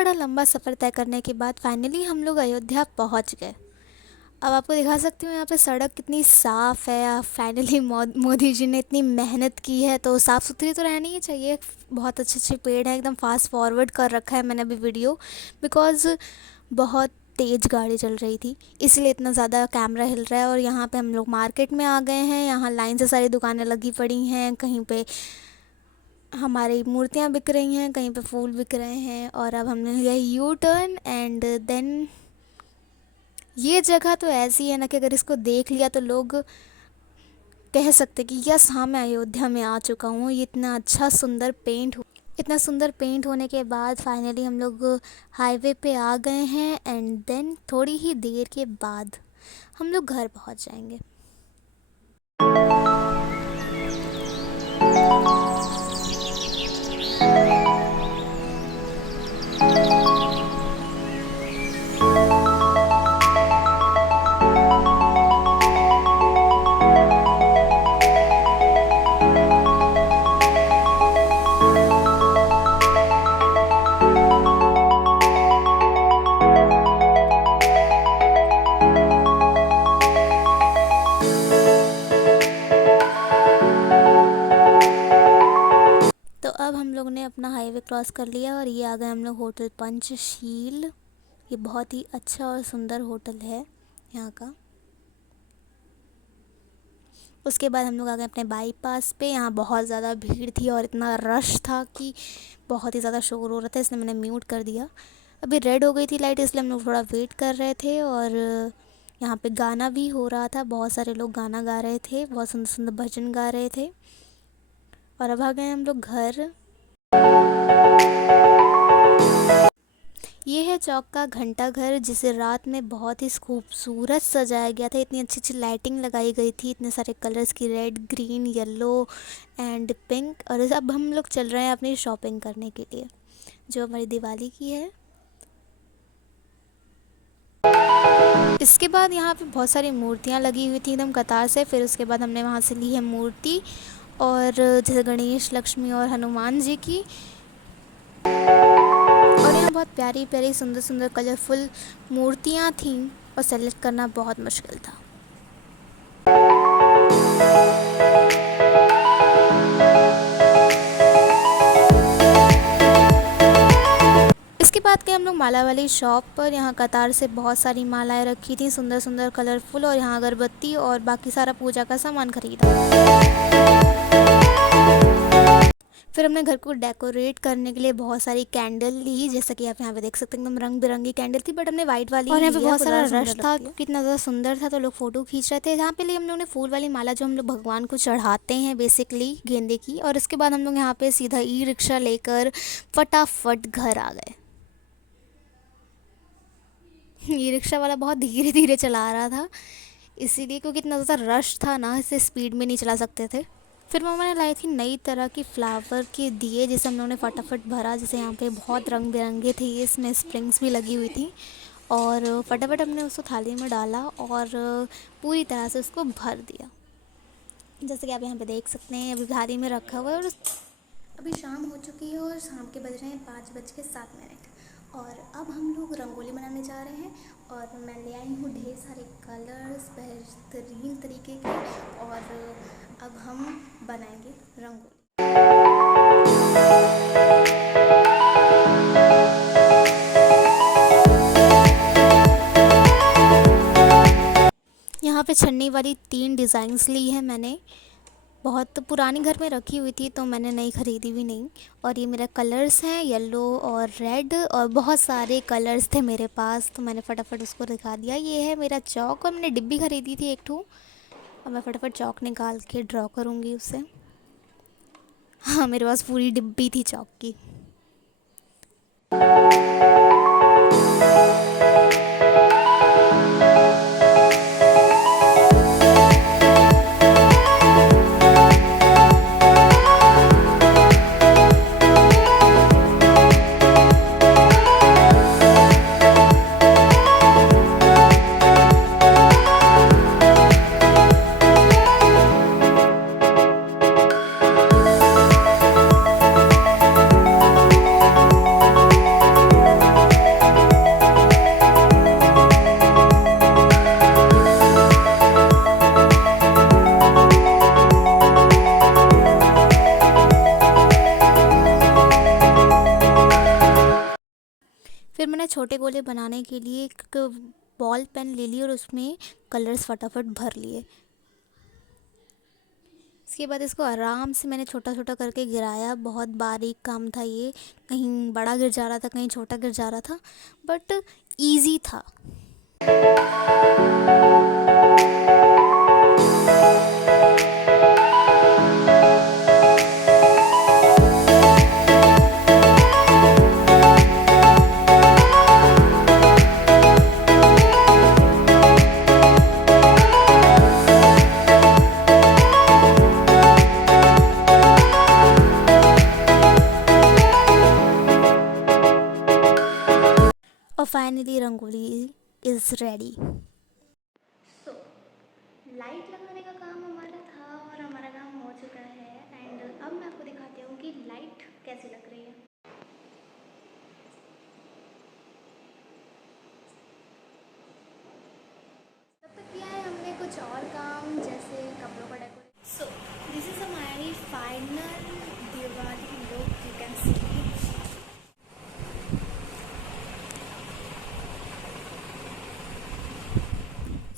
बड़ा लंबा सफ़र तय करने के बाद फाइनली हम लोग अयोध्या पहुंच गए। अब आपको दिखा सकती हूँ यहाँ पे सड़क कितनी साफ़ है। फाइनली मोदी जी ने इतनी मेहनत की है तो साफ़ सुथरी तो रहनी ही चाहिए। बहुत अच्छे अच्छे पेड़ हैं, एकदम फास्ट फॉरवर्ड कर रखा है मैंने अभी वीडियो, बिकॉज़ बहुत तेज़ गाड़ी चल रही थी इसलिए इतना ज़्यादा कैमरा हिल रहा है। और यहाँ पे हम लोग मार्केट में आ गए हैं। यहाँ लाइन से सारी दुकानें लगी पड़ी हैं, कहीं पे हमारी मूर्तियाँ बिक रही हैं, कहीं पे फूल बिक रहे हैं। और अब हमने लिया यू टर्न एंड देन ये जगह तो ऐसी है ना कि अगर इसको देख लिया तो लोग कह सकते कि यस हाँ मैं अयोध्या में आ चुका हूँ। ये इतना सुंदर पेंट होने के बाद फाइनली हम लोग हाईवे पे आ गए हैं एंड देन थोड़ी ही देर के बाद हम लोग घर पहुँच जाएंगे। तो अब हम लोग ने अपना हाईवे क्रॉस कर लिया और ये आ गए हम लोग होटल पंचशील। ये बहुत ही अच्छा और सुंदर होटल है यहाँ का। उसके बाद हम लोग आ गए अपने बाईपास पे। यहाँ बहुत ज़्यादा भीड़ थी और इतना रश था कि बहुत ही ज़्यादा शोर हो रहा था, इसलिए मैंने म्यूट कर दिया। अभी रेड हो गई थी लाइट, इसलिए हम लोग थोड़ा वेट कर रहे थे। और यहाँ पे गाना भी हो रहा था, बहुत सारे लोग गाना गा रहे थे, बहुत सुंदर सुंदर भजन गा रहे थे। और अब आ गए हम लोग घर। ये है चौक का घंटा घर, जिसे रात में बहुत ही खूबसूरत सजाया गया था। इतनी अच्छी अच्छी लाइटिंग लगाई गई थी, इतने सारे कलर्स की, red green yellow and pink. और अब हम लोग चल रहे हैं अपनी शॉपिंग करने के लिए, जो हमारी दिवाली की है। इसके बाद यहाँ पे बहुत सारी मूर्तियाँ लगी हुई थी एकदम कतार से। फिर उसके बाद हमने वहाँ से ली है मूर्ति, और जैसे गणेश, लक्ष्मी और हनुमान जी की। और यहाँ बहुत प्यारी प्यारी सुंदर सुंदर कलरफुल मूर्तियाँ थीं और सेलेक्ट करना बहुत मुश्किल था। इसके बाद गए हम लोग माला वाली शॉप पर। यहाँ कतार से बहुत सारी मालाएं रखी थी, सुंदर सुंदर कलरफुल। और यहाँ अगरबत्ती और बाकी सारा पूजा का सामान खरीदा। फिर हमने घर को डेकोरेट करने के लिए बहुत सारी कैंडल ली, जैसा कि आप यहाँ पे देख सकते हैं एकदम रंग बिरंगी कैंडल थी, बट हमने वाइट वाली। और यहाँ पे बहुत सारा रश था, कितना ज़्यादा सुंदर था, तो लोग फ़ोटो खींच रहे थे। यहाँ पे लिए हम लोग ने फूल वाली माला, जो हम लोग भगवान को चढ़ाते हैं बेसिकली, गेंदे की। और उसके बाद हम लोग यहाँ पे सीधा ई रिक्शा लेकर फटाफट घर आ गए। ई रिक्शा वाला बहुत धीरे धीरे चला रहा था, इसीलिए क्योंकि इतना ज़्यादा रश था ना, इसे स्पीड में नहीं चला सकते थे। फिर मम्मा ने लाई थी नई तरह की फ्लावर के दिए, जिसे हम लोगों ने फटाफट भरा। जैसे यहाँ पे बहुत रंग बिरंगे थे, इसमें स्प्रिंग्स भी लगी हुई थी। और फटाफट हमने उसको थाली में डाला और पूरी तरह से उसको भर दिया, जैसे कि आप यहाँ पे देख सकते हैं। अभी थाली में रखा हुआ है। और अभी शाम हो चुकी है और शाम के बज रहे हैं 5:07। और अब हम लोग रंगोली बनाने जा रहे हैं। और मैं ले आई हूँ ढेर सारे कलर्स बेहतरीन तरीके के, और अब हम बनाएंगे रंगोली। यहाँ पे छन्नी वाली 3 डिज़ाइंस ली है मैंने। बहुत पुरानी घर में रखी हुई थी तो मैंने नई ख़रीदी भी नहीं। और ये मेरा कलर्स हैं, येलो और रेड, और बहुत सारे कलर्स थे मेरे पास, तो मैंने फटाफट उसको दिखा दिया। ये है मेरा चौक, और मैंने डिब्बी ख़रीदी थी एक ठो, और मैं फटाफट चौक निकाल के ड्रॉ करूँगी उससे। हाँ, मेरे पास पूरी डिब्बी थी चौक की। छोटे गोले बनाने के लिए एक बॉल पेन ले ली और उसमें कलर्स फटाफट भर लिए। इसके बाद इसको आराम से मैंने छोटा छोटा करके गिराया। बहुत बारीक काम था ये, कहीं बड़ा गिर जा रहा था, कहीं छोटा गिर जा रहा था, बट ईजी था। और finally rangoli is ready. So light लगाने का काम हमारा था और हमारा काम हो चुका है। एंड अब मैं आपको दिखाती हूँ कि लाइट कैसी लग रही है। तब तक किया है हमने कुछ और काम, जैसे कपड़ों का डेकोरेट। सो दिस इज़ हमारी final Diwali look, you can see.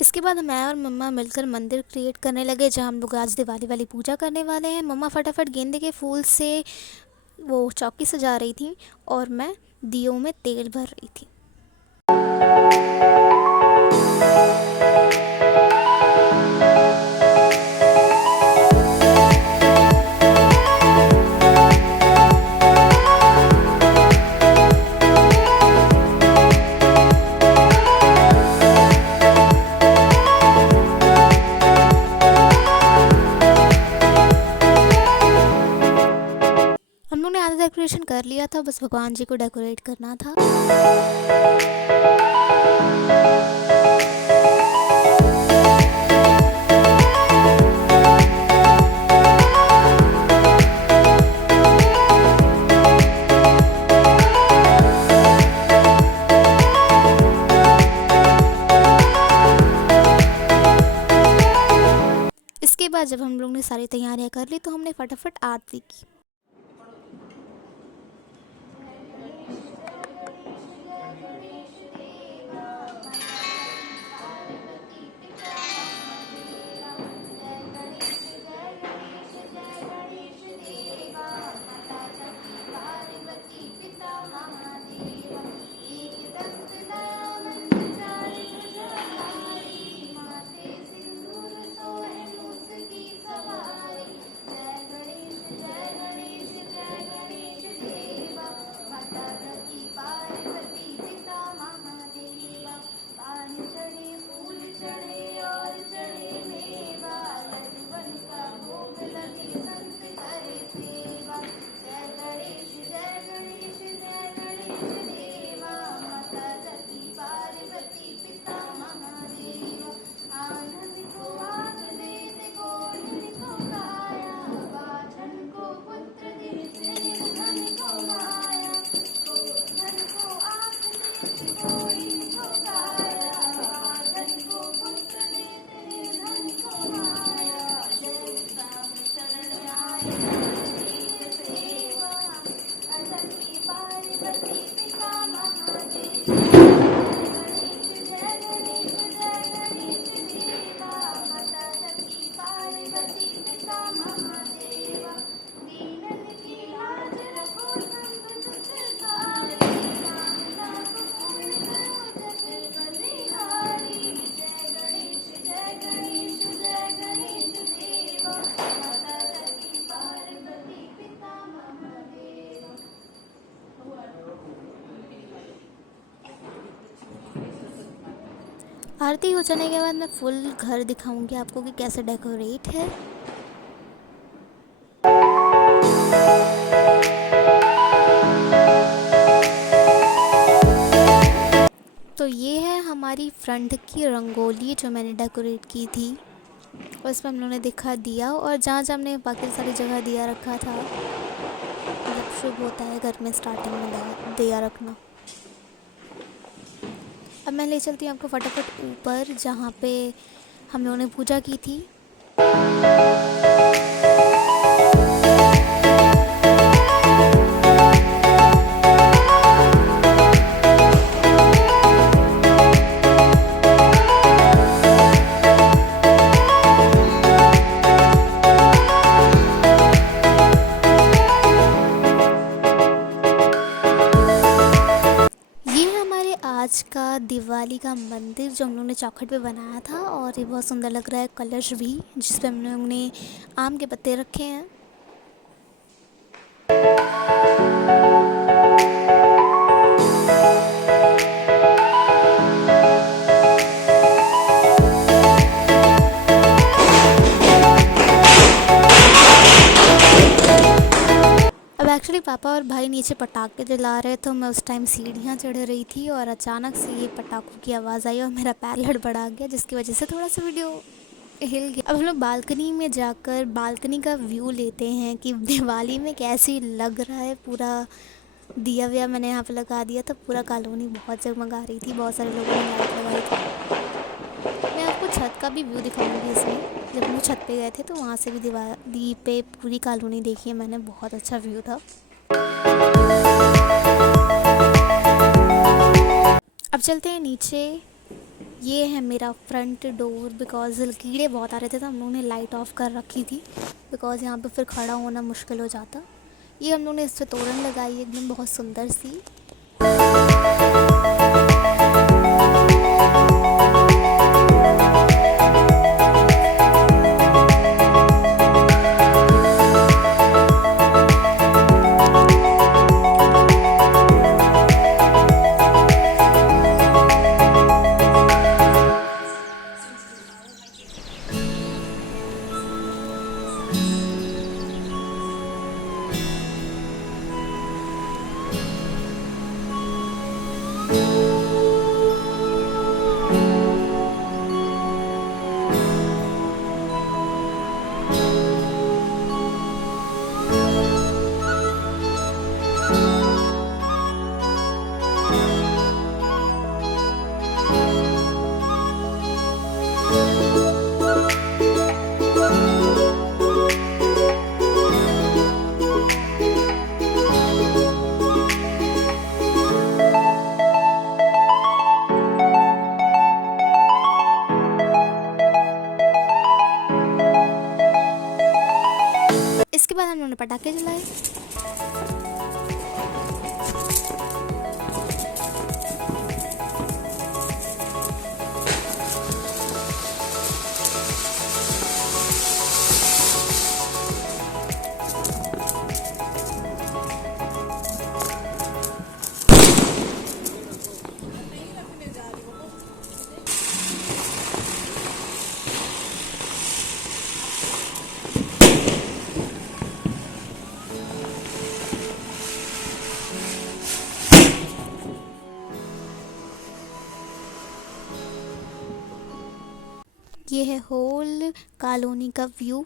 इसके बाद मैं और मम्मा मिलकर मंदिर क्रिएट करने लगे, जहाँ हम लोग आज दिवाली वाली पूजा करने वाले हैं। मम्मा फटाफट गेंदे के फूल से वो चौकी सजा रही थी और मैं दियों में तेल भर रही थी। हम लोग ने आधा डेकोरेशन कर लिया था, बस भगवान जी को डेकोरेट करना था। इसके बाद जब हम लोग ने सारी तैयारियां कर ली तो हमने फटाफट आरती की। आरती हो जाने के बाद मैं फुल घर दिखाऊंगी आपको कि कैसे डेकोरेट है। तो ये है हमारी फ्रंट की रंगोली जो मैंने डेकोरेट की थी। और इसमें हम लोगों ने दिखा दिया, और जहाँ जहाँ हमने बाकी सारी जगह दिया रखा था, मतलब शुभ होता है घर में स्टार्टिंग में दिया रखना। अब मैं ले चलती हूँ आपको फटाफट ऊपर, जहाँ पे हम लोगों ने पूजा की थी। काली का मंदिर जो हम लोग ने चौखट पे बनाया था, और ये बहुत सुंदर लग रहा है। कलश भी जिस पे हम लोग ने आम के पत्ते रखे हैं। अब एक्चुअली पापा और भाई नीचे पटाखे जला रहे, तो मैं उस टाइम सीढ़ियाँ चढ़ रही थी और अचानक से ये पटाखों की आवाज़ आई और मेरा पैर लड़बड़ा गया, जिसकी वजह से थोड़ा सा वीडियो हिल गया। अब हम लोग बालकनी में जाकर बालकनी का व्यू लेते हैं कि दिवाली में कैसी लग रहा है। पूरा दिया विया मैंने यहाँ पे लगा दिया था, पूरा कॉलोनी बहुत जगमगा रही थी, बहुत सारे लोगों ने लाइट लगाई थी। मैं आपको छत का भी व्यू दिखाऊंगी इसमें। जब हम छत पे गए थे तो वहाँ से भी दिवाली पे पूरी कॉलोनी देखी है मैंने, बहुत अच्छा व्यू था। अब चलते हैं नीचे। ये है मेरा फ्रंट डोर। बिकॉज़ कीड़े बहुत आ रहे थे तो हम लोगों ने लाइट ऑफ कर रखी थी, बिकॉज़ यहाँ पे फिर खड़ा होना मुश्किल हो जाता। ये हम लोगों ने इस पर तोरण लगाई एकदम बहुत सुंदर सी। इसके बाद हम लोगों ने पटाखे जलाए। ये है होल कॉलोनी का व्यू।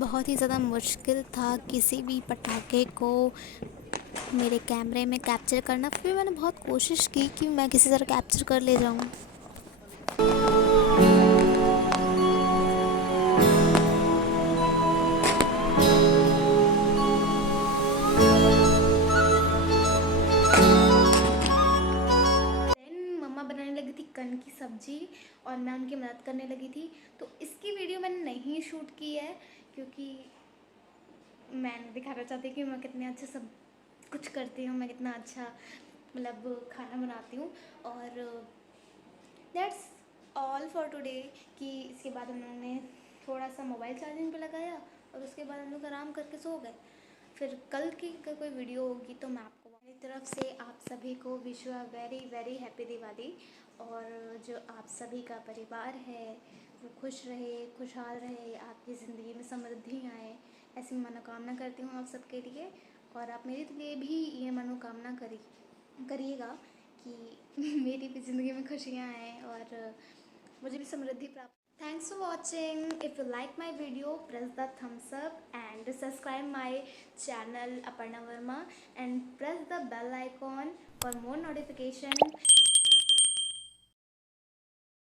बहुत ही ज़्यादा मुश्किल था किसी भी पटाखे को मेरे कैमरे में कैप्चर करना, फिर मैंने बहुत कोशिश की कि मैं किसी तरह कैप्चर कर ले जाऊं। मम्मा बनाने लगी थी कन की सब्जी और मैं उनकी मदद करने लगी थी। तो इसकी वीडियो मैंने नहीं शूट की है क्योंकि मैं दिखाना चाहती कि मैं कितने अच्छे सब कुछ करती हूँ, मैं कितना अच्छा मतलब खाना बनाती हूँ। और दैट्स ऑल फॉर टुडे। कि इसके बाद हम लोगों ने थोड़ा सा मोबाइल चार्जिंग पे लगाया और उसके बाद हम लोग आराम करके सो गए। फिर कल की अगर कोई वीडियो होगी तो मैं आपको, मेरी तरफ से आप सभी को wish you a very very happy Diwali. और जो आप सभी का परिवार है वो खुश रहे, खुशहाल रहे, आपकी ज़िंदगी में समृद्धि आए, ऐसी मनोकामना करती हूँ आप सबके लिए। और आप मेरे लिए भी ये मनोकामना करिए। करिएगा कि मेरी भी ज़िंदगी में खुशियाँ आएँ और मुझे भी समृद्धि प्राप्त। Thanks for watching. If you like my video, press the thumbs up and subscribe my channel Aparna Verma and press the bell icon for more notification.